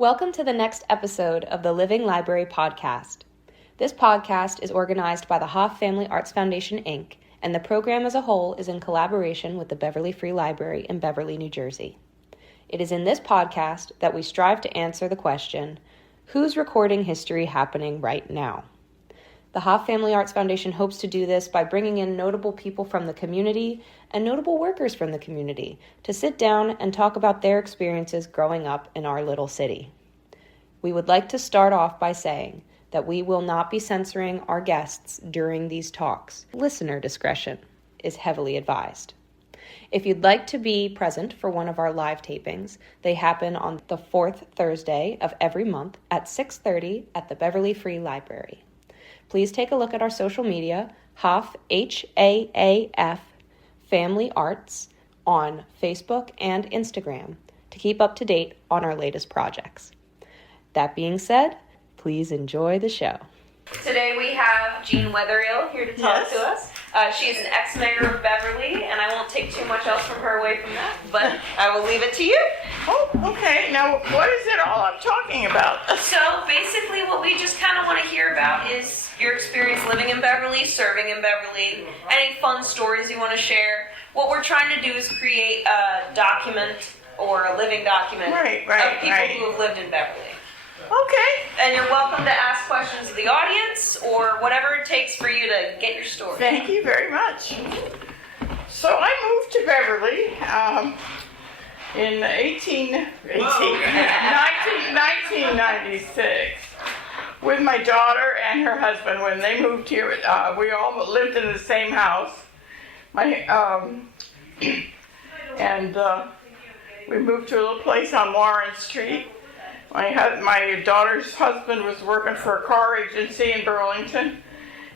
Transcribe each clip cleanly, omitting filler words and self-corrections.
Welcome to the next episode of the Living Library podcast. This podcast is organized by the Hoff Family Arts Foundation, Inc., and the program as a whole is in collaboration with the Beverly Free Library in Beverly, New Jersey. It is in this podcast that we strive to answer the question, who's recording history happening right now? The Hoff Family Arts Foundation hopes to do this by bringing in notable people from the community and notable workers from the community to sit down and talk about their experiences growing up in our little city. We would like to start off by saying that we will not be censoring our guests during these talks. Listener discretion is heavily advised. If you'd like to be present for one of our live tapings, they happen on the fourth Thursday of every month at 6:30 at the Beverly Free Library. Please take a look at our social media, Hoff, H-A-A-F, Family Arts, on Facebook and Instagram to keep up to date on our latest projects. That being said, please enjoy the show. Today we have Jean Wetherill here to talk to us. She's an ex-mayor of Beverly, and I won't take too much else from her away from that, but I will leave it to you. Oh, okay. Now, what is it all I'm talking about? So basically what we just kind of want to hear about is your experience living in Beverly, serving in Beverly, any fun stories you want to share. What we're trying to do is create a document or a living document of people who have lived in Beverly. Okay. And you're welcome to ask questions of the audience or whatever it takes for you to get your story. Thank you very much. So I moved to Beverly in 1996 with my daughter and her husband. When they moved here, we all lived in the same house. We moved to a little place on Warren Street. My daughter's husband was working for a car agency in Burlington,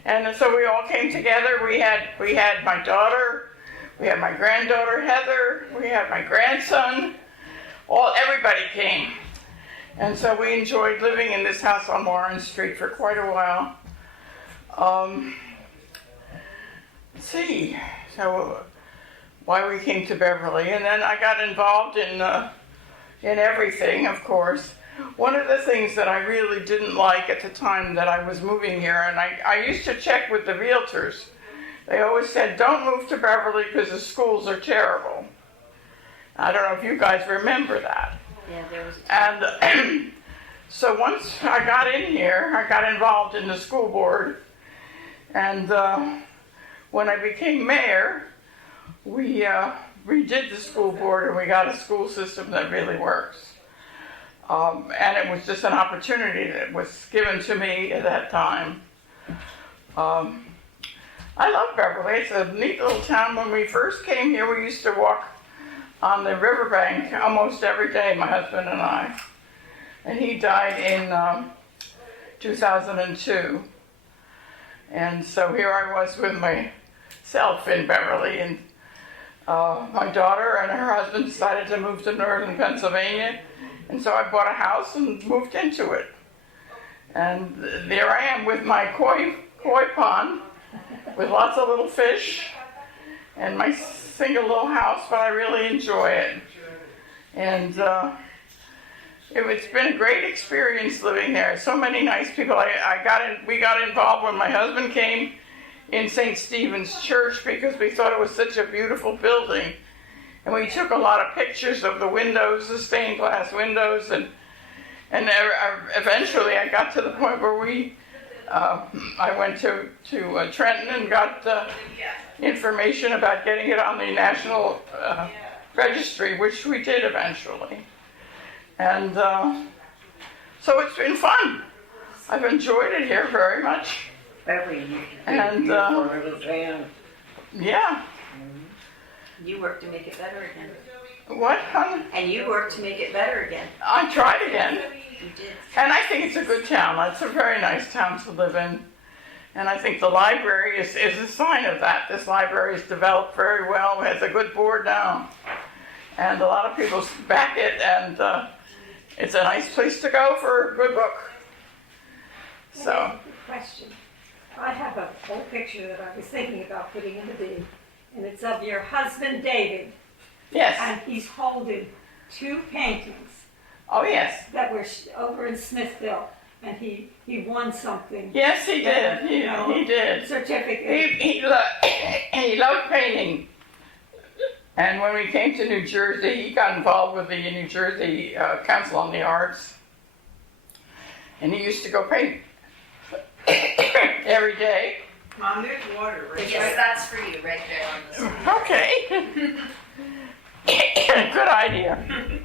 and so we all came together. We had my daughter, we had my granddaughter Heather, we had my grandson. Everybody came, and so we enjoyed living in this house on Warren Street for quite a while. Let's see, so why we came to Beverly, and then I got involved in everything, of course. One of the things that I really didn't like at the time that I was moving here, and I used to check with the realtors. They always said, don't move to Beverly because the schools are terrible. I don't know if you guys remember that. Yeah, there was. And so once I got in here, I got involved in the school board. And when I became mayor, we redid the school board and we got a school system that really works. And it was just an opportunity that was given to me at that time. I love Beverly. It's a neat little town. When we first came here, we used to walk on the riverbank almost every day, my husband and I. And he died in 2002. And so here I was with myself in Beverly. And my daughter and her husband decided to move to northern Pennsylvania. And so I bought a house and moved into it. And there I am with my koi pond with lots of little fish and my single little house, but I really enjoy it. And it's been a great experience living there. So many nice people. We got involved when my husband came in St. Stephen's Church because we thought it was such a beautiful building. And we took a lot of pictures of the windows, the stained glass windows, and eventually I got to the point where I went to Trenton and got information about getting it on the National Registry, which we did eventually. And so it's been fun. I've enjoyed it here very much. And yeah. You work to make it better again. What, honey? And you work to make it better again. I tried again. You did. And I think it's a good town. It's a very nice town to live in. And I think the library is a sign of that. This library is developed very well. It has a good board now. And a lot of people back it. And it's a nice place to go for a good book. So. Question. I have an old picture that I was thinking about putting in the deed. And it's of your husband, David. Yes. And he's holding two paintings. Oh, yes. that were over in Smithville, and he won something. Yes, he did. He did. Certificate. He loved painting. And when we came to New Jersey, he got involved with the New Jersey Council on the Arts. And he used to go paint every day. Mom, there's water right Yes, there. that's for you right there on this one. Okay. Good idea.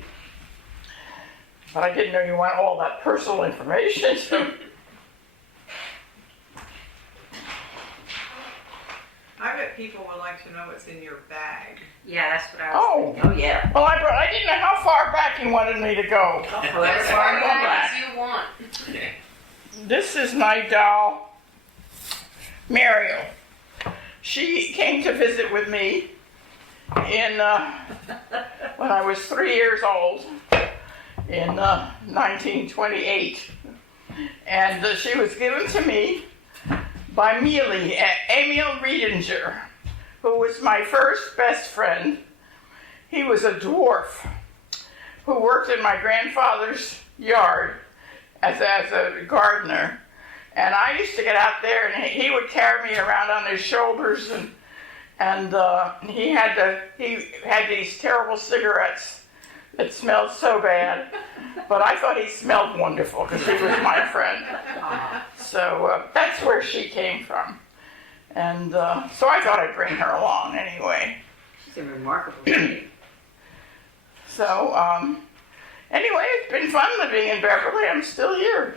But I didn't know you want all that personal information. So. I bet people would like to know what's in your bag. Yeah, that's what I was Oh. Oh, yeah. Well, I didn't know how far back you wanted me to go. thinking. As far back as you want. This is my doll, Muriel. She came to visit with me in when I was 3 years old in 1928, and she was given to me by Emil Riedinger, who was my first best friend. He was a dwarf who worked in my grandfather's yard as a gardener. And I used to get out there, and he would carry me around on his shoulders, and he had these terrible cigarettes that smelled so bad, but I thought he smelled wonderful because he was my friend. So that's where she came from, and so I thought I'd bring her along anyway. She's a remarkable lady. So anyway, it's been fun living in Beverly. I'm still here,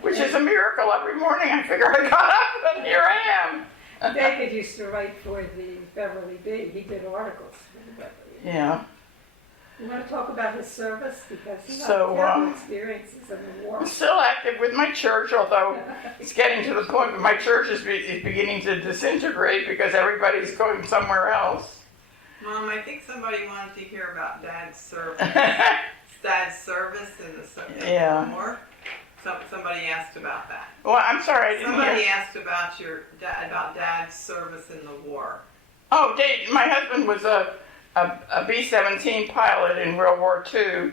which is a miracle. Every morning I figure I got up and here I am. David used to write for the Beverly Bee. He did articles for the Beverly Bee. Yeah. You want to talk about his service? Because he had So, terrible experiences in the war. I'm still active with my church, although it's getting to the point where my church is beginning to disintegrate because everybody's going somewhere else. Mom, I think somebody wanted to hear about Dad's service. Dad's service in the Yeah. war. Somebody asked about that. Well, I'm sorry, I didn't Somebody hear. asked about about Dad's service in the war. Oh, Dave, my husband was a B-17 pilot in World War II,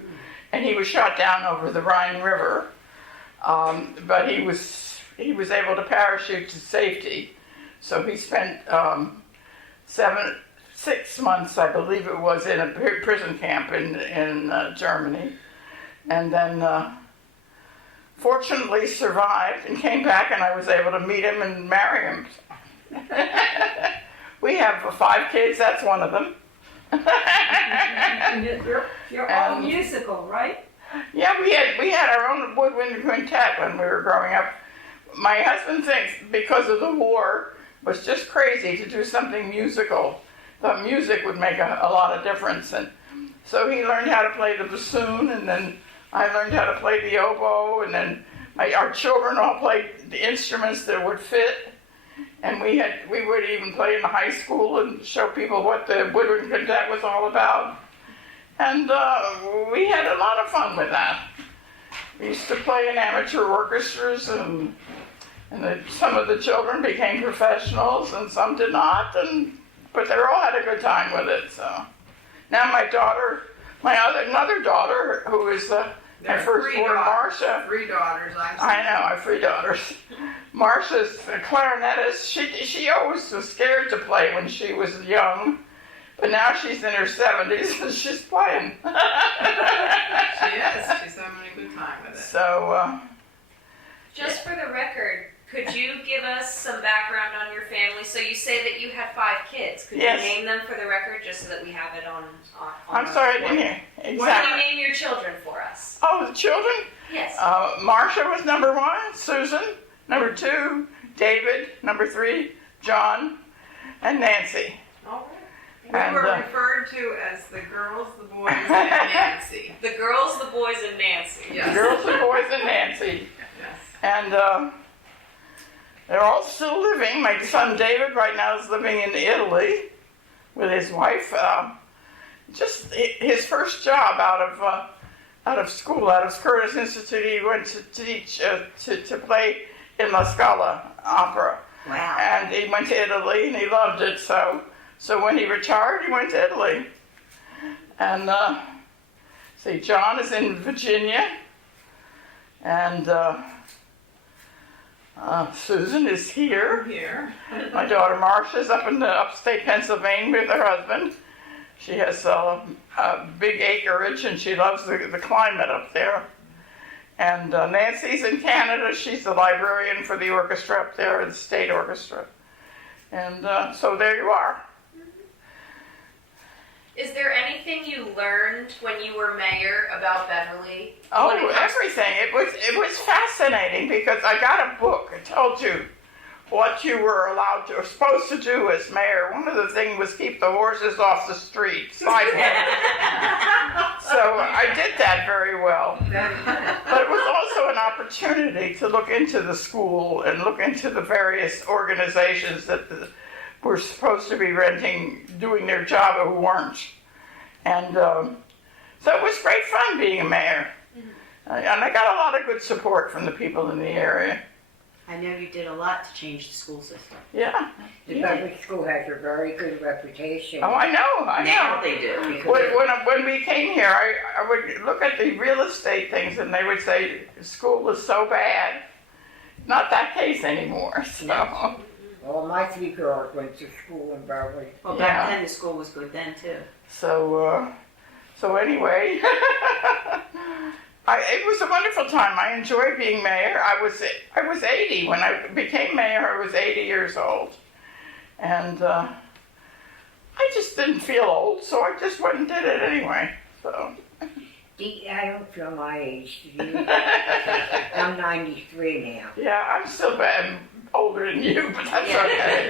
and he was shot down over the Rhine River. But he was able to parachute to safety. So he spent 6 months, I believe it was, in a prison camp in Germany, and then fortunately survived and came back, and I was able to meet him and marry him. We have 5 kids. That's one of them. And you're all And- musical, right? Yeah, we had our own woodwind quintet when we were growing up. My husband thinks because of the war was just crazy to do something musical. Thought music would make a lot of difference, and so he learned how to play the bassoon, and then I learned how to play the oboe, and then our children all played the instruments that would fit. And we would even play in the high school and show people what the woodwind quintet was all about. And we had a lot of fun with that. We used to play in amateur orchestras, and some of the children became professionals, and some did not. But they all had a good time with it. So now my daughter, another daughter, who is my There are firstborn, Marcia. 3 daughters. I know, I have 3 daughters. Marcia's a clarinetist. She always was scared to play when she was young, but now she's in her 70s and she's playing. She is. She's having a good time with it. So, Just for the record, could you give us some background on your family? So you say that you had 5 kids. Could Yes. you name them for the record, just so that we have it on I'm our sorry, I report? didn't hear. What do you Exactly. name your children for us? Oh, the children? Yes. Marcia was number 1, Susan, number 2, David, number 3, John, and Nancy. All We And, were referred to as the girls, the boys, and Nancy. right. The girls, the boys, and Nancy. Yes. The girls, the boys, and Nancy. Yes. And they're all still living. My son David right now is living in Italy with his wife. Just his first job out of school, out of Curtis Institute, he went to teach to play in La Scala opera. Wow. And he went to Italy and he loved it. So when he retired, he went to Italy. And see, John is in Virginia, and Susan is here. Here. My daughter Marcia's up in the upstate Pennsylvania with her husband. She has a big acreage, and she loves the climate up there. And Nancy's in Canada. She's the librarian for the orchestra up there, the state orchestra. And so there you are. Is there anything you learned when you were mayor about Beverly? Oh, When it comes- everything. It was fascinating because I got a book. It told you what you were allowed to or supposed to do as mayor. One of the things was keep the horses off the street, sidewalk. So I did that very well. But it was also an opportunity to look into the school and look into the various organizations that were supposed to be doing their job or who weren't. And so it was great fun being a mayor. And I got a lot of good support from the people in the area. I know you did a lot to change the school system. Yeah. The public school has a very good reputation. Oh, I know. Now they do. When we came here, I would look at the real estate things, and they would say school is so bad. Not that case anymore. So. All my 3 girls went to school in Beverly. Well, back Yeah. then the school was good then too. So anyway, it was a wonderful time. I enjoyed being mayor. I was 80 when I became mayor. I was 80 years old, and I just didn't feel old, so I just went and did it anyway. So. I don't feel my age. Do you? I'm 93 now. Yeah, I'm still bad. Older than you, but that's okay.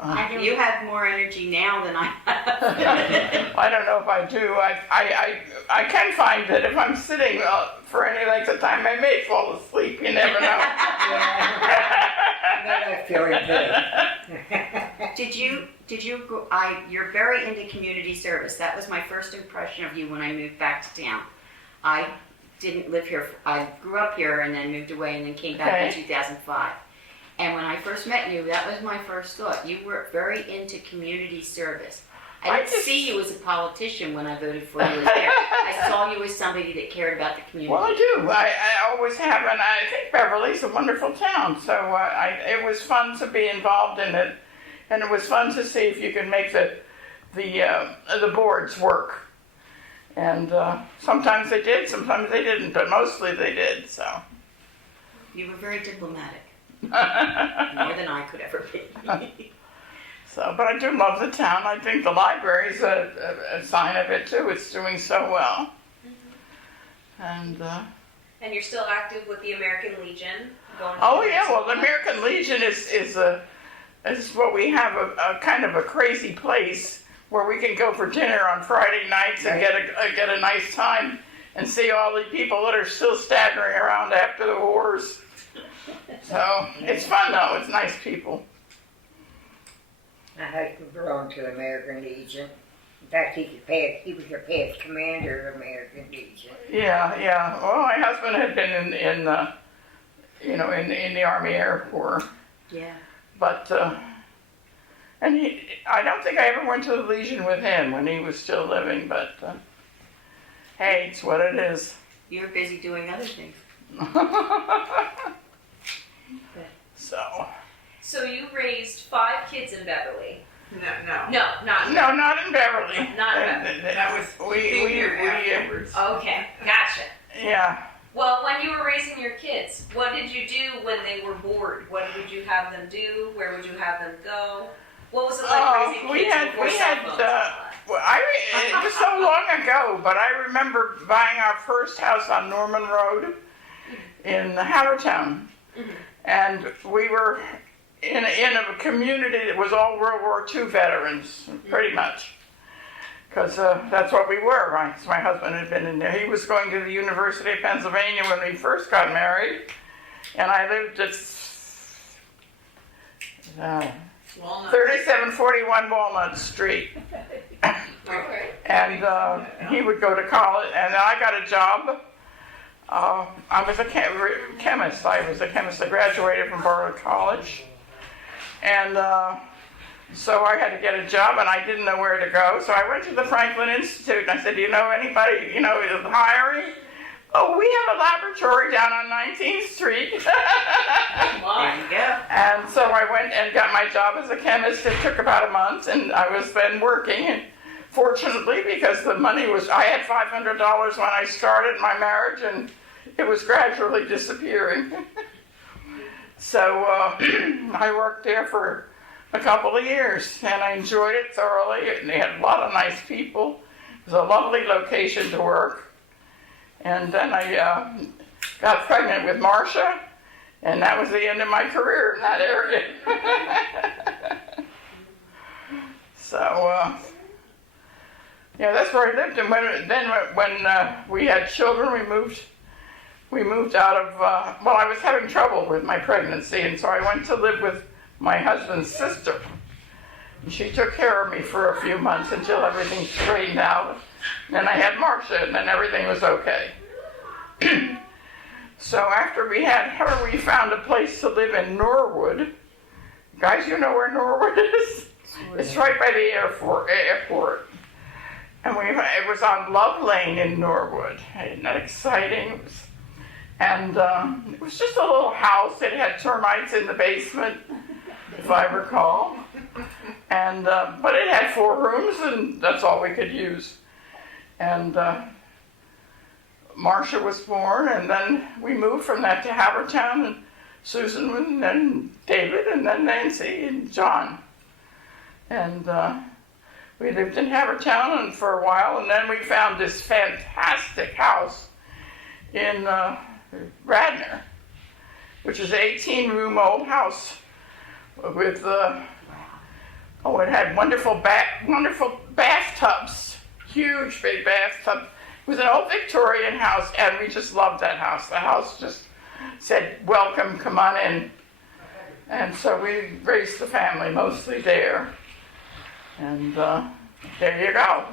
I don't. You have more energy now than I have. I don't know if I do. I can find that if I'm sitting for any length of time, I may fall asleep. You never know. I'm feeling good. Did you go, you're very into community service. That was my first impression of you when I moved back to town. I didn't live here. I grew up here and then moved away and then came back in 2005. And when I first met you, that was my first thought. You were very into community service. I didn't see you as a politician when I voted for you as mayor. I saw you as somebody that cared about the community. Well, I do. I always have, and I think Beverly's a wonderful town. So it was fun to be involved in it, and it was fun to see if you can make the boards work. And sometimes they did, sometimes they didn't, but mostly they did. So You were very diplomatic, more than I could ever be. So, but I do love the town. I think the library's a sign of it too. It's doing so well. And you're still active with the American Legion? oh yeah, well the American Legion is what we have a kind of a crazy place where we can go for dinner on Friday nights and get a nice time and see all the people that are still staggering around after the wars. So it's fun though. It's nice people. My husband belonged to the American Legion. In fact, he was the past commander of the American Legion. Yeah. Well, my husband had been in the Army Air Corps. Yeah. But I don't think I ever went to the Legion with him when he was still living. But hey, it's what it is. You were busy doing other things. So you raised 5 kids in Beverly? No. No, not No, not in Beverly. Not in Beverly. That was we afterwards. Okay, gotcha. yeah. Well, when you were raising your kids, what did you do when they were bored? What would you have them do? Where would you have them go? What was it like raising kids before cell phones? It was so long ago, but I remember buying our first house on Norman Road in Havertown, and we were in a community that was all World War II veterans, pretty much. Because that's what we were, right? So my husband had been in there. He was going to the University of Pennsylvania when we first got married. And I lived at 3741 Walnut Street. And he would go to college. And then I got a job. I was a chemist. I was a chemist. I graduated from Borough College. And So I had to get a job, and I didn't know where to go. So I went to the Franklin Institute, and I said, do you know anybody, is hiring? Oh, we have a laboratory down on 19th Street. There you go. And so I went and got my job as a chemist. It took about a month, and I was then working. And fortunately, because the money I had $500 when I started my marriage, and it was gradually disappearing. So I worked there for a couple of years, and I enjoyed it thoroughly. And they had a lot of nice people. It was a lovely location to work. And then I got pregnant with Marcia, and that was the end of my career in that area. So, that's where I lived. And when we had children, we moved out of, I was having trouble with my pregnancy, and so I went to live with my husband's sister. And she took care of me for a few months until everything straightened out. Then I had Marcia, and then everything was okay. So after we had her, we found a place to live in Norwood. Guys, you know where Norwood is? It's right by the airport. And it was on Love Lane in Norwood. Isn't that exciting? And it was just a little house. It had termites in the basement, if I recall. And but it had 4 rooms, and that's all we could use. And Marcia was born, and then we moved from that to Havertown, and Susan, and then David, and then Nancy, and John. And we lived in Havertown for a while, and then we found this fantastic house in Radnor, which is an 18-room old house with, it had wonderful bathtubs, huge big bathtub. It was an old Victorian house, and we just loved that house. The house just said, welcome, come on in. And so we raised the family mostly there. And there you go.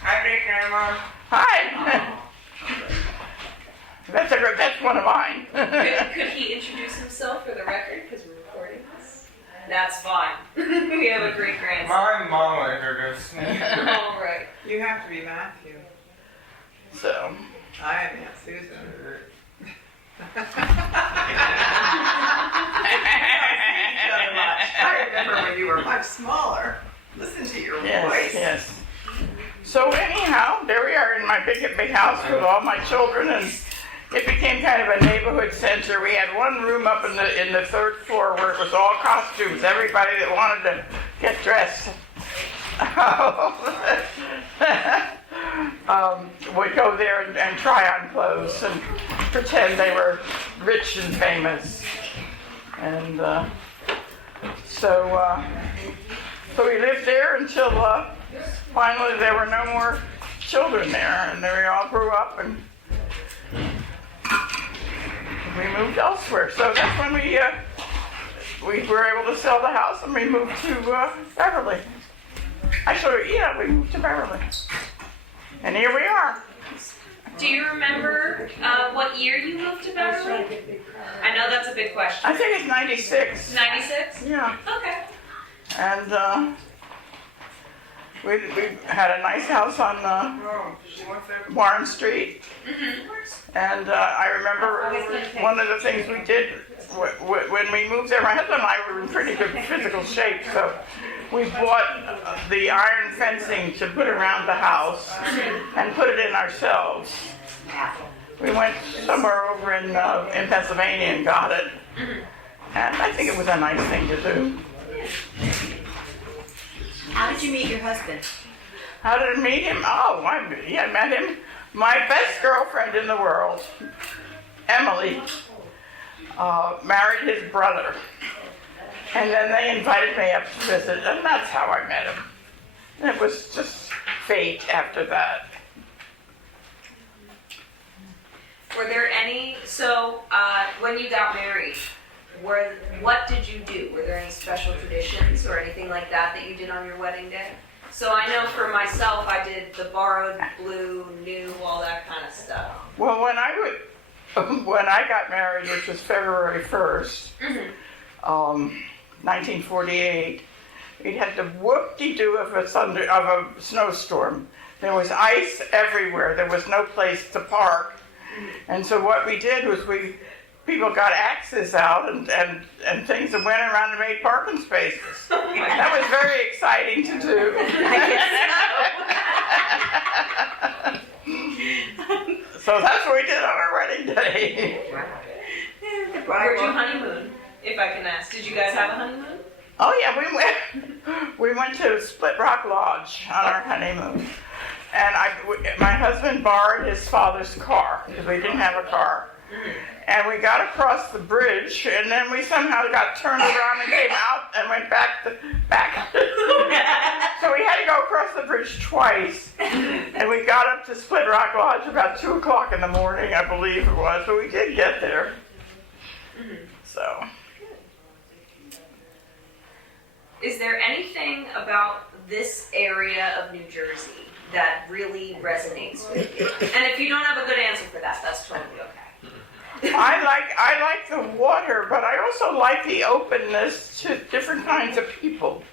Hi, Big Grandma. Hi. That's one of mine. Could he introduce himself for the record, because we're recording this? That's fine. We have a great grandson. My mom introduced me. All right. You have to be Matthew. So. I am Aunt Susan. I remember when you were much smaller. Listen to your voice. Yes. So anyhow, there we are in my big house with all my children, and it became kind of a neighborhood center. We had one room up in the 3rd floor where it was all costumes. Everybody that wanted to get dressed would go there and try on clothes and pretend they were rich and famous. And so we lived there until finally there were no more children there, and they all grew up, and we moved elsewhere. So that's when we were able to sell the house, and we moved to Beverly. Actually, we moved to Beverly. And here we are. Do you remember what year you moved to Beverly? I know that's a big question. I think it's 96. 96? Yeah. Okay. And we had a nice house on Warren Street. Mm-hmm. And I remember one of the things we did when we moved there, my husband and I were in pretty good physical shape, so we bought the iron fencing to put around the house and put it in ourselves. We went somewhere over in Pennsylvania and got it. And I think it was a nice thing to do. How did you meet your husband? How did I meet him? Oh, I met him. My best girlfriend in the world, Emily, married his brother. And then they invited me up to visit, and that's how I met him. And it was just fate after that. Were there any, when you got married, what did you do? Were there any special traditions or anything like that you did on your wedding day? So I know for myself, I did the borrowed, blue, new, all that kind of stuff. Well, when I got married, which was February 1st, 1948. We had the whoop-de-doo of a snowstorm. There was ice everywhere. There was no place to park. And so what we did was people got axes out and things and went around and made parking spaces. That was very exciting to do. So that's what we did on our wedding day. Where'd you honeymoon, if I can ask? Did you guys have a honeymoon? Oh yeah, we went to Split Rock Lodge on our honeymoon. And my husband borrowed his father's car because we didn't have a car. And we got across the bridge, and then we somehow got turned around and came out and went back. So we had to go across the bridge twice. And we got up to Split Rock Lodge about 2 o'clock in the morning, I believe it was, but we did get there. So. Is there anything about this area of New Jersey that really resonates with you? And if you don't have a good answer for that, that's totally okay. I like the water, but I also like the openness to different kinds of people.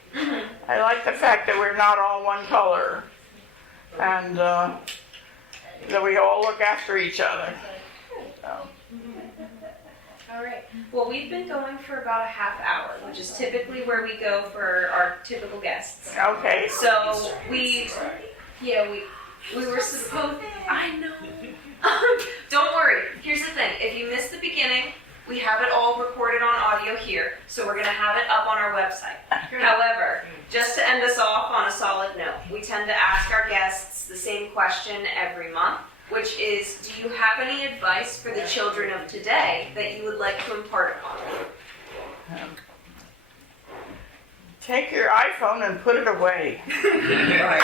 I like the fact that we're not all one color, and that we all look after each other. So. All right. Well, we've been going for about a half hour, which is typically where we go for our typical guests. Okay. So we were supposed. I know. Don't worry. Here's the thing. If you missed the beginning, we have it all recorded on audio here, so we're going to have it up on our website. However, just to end us off on a solid note, we tend to ask our guests the same question every month, which is, do you have any advice for the children of today that you would like to impart upon them? Take your iPhone and put it away. Right.